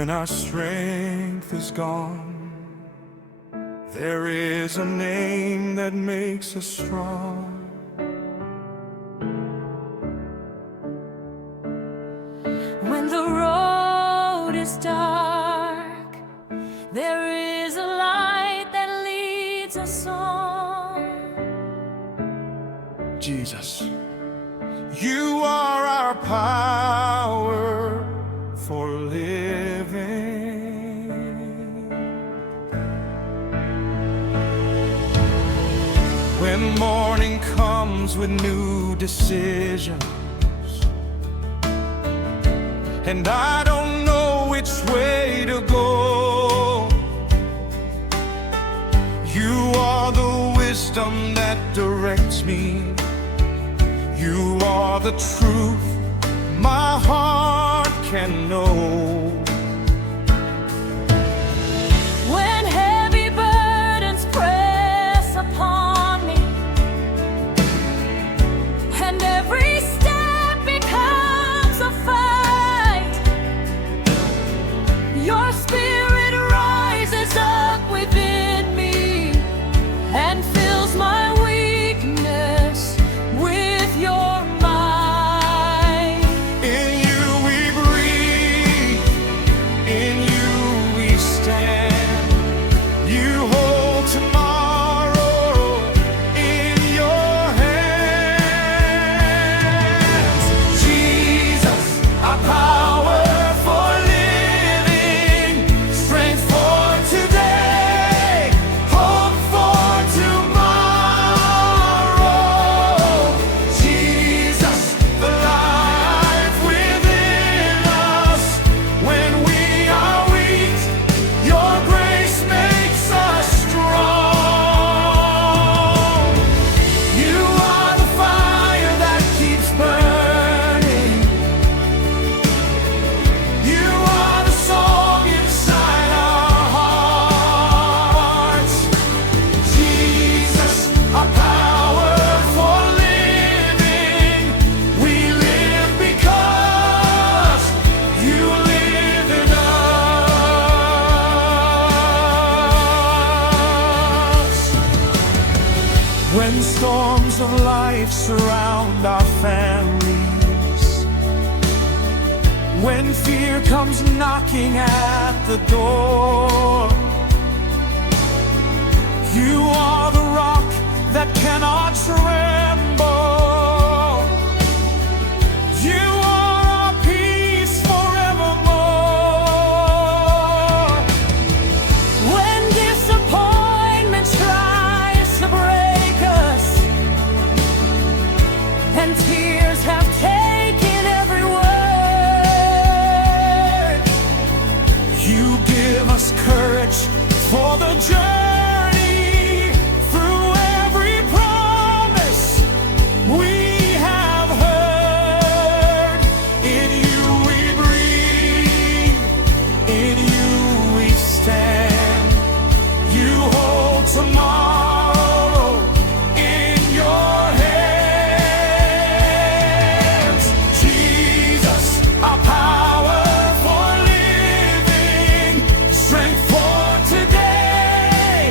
When our strength is gone, there is a name that makes us strong. When the road is dark, there is a light that leads us on. Jesus, you are our power for living. When morning comes with new decisions, and I don't know which way to go, you are the wisdom that directs me. You are the truth my heart can know. When heavy burdens press upon me, and every step becomes a fight, your spirit rises up within me and fills my weakness with your might. In you we breathe, in you we stand. You hold tomorrow in your hands. Jesus, our power for living, strength for today, hope for tomorrow. Jesus, the life within us. When we are weak, your grace makes us strong. You are the fire that keeps burning. You are the song inside our hearts. Jesus, our power for living. We live because you live in us. When storms of life surround our families, when fear comes knocking at the door, you are the rock that cannot tremble. You are our peace forevermore. When disappointment tries to break us, and tears have taken every word, You give us courage for the journey, through every promise we have heard. In you we breathe, in you we stand. You hold tomorrow in your hands. Jesus, our power for living, strength for today,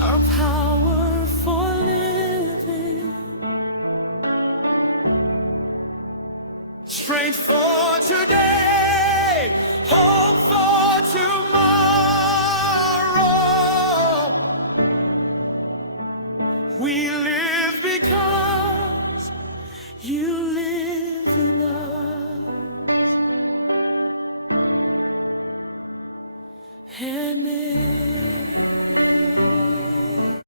our power for living. Strength for today, hope for tomorrow. We live because you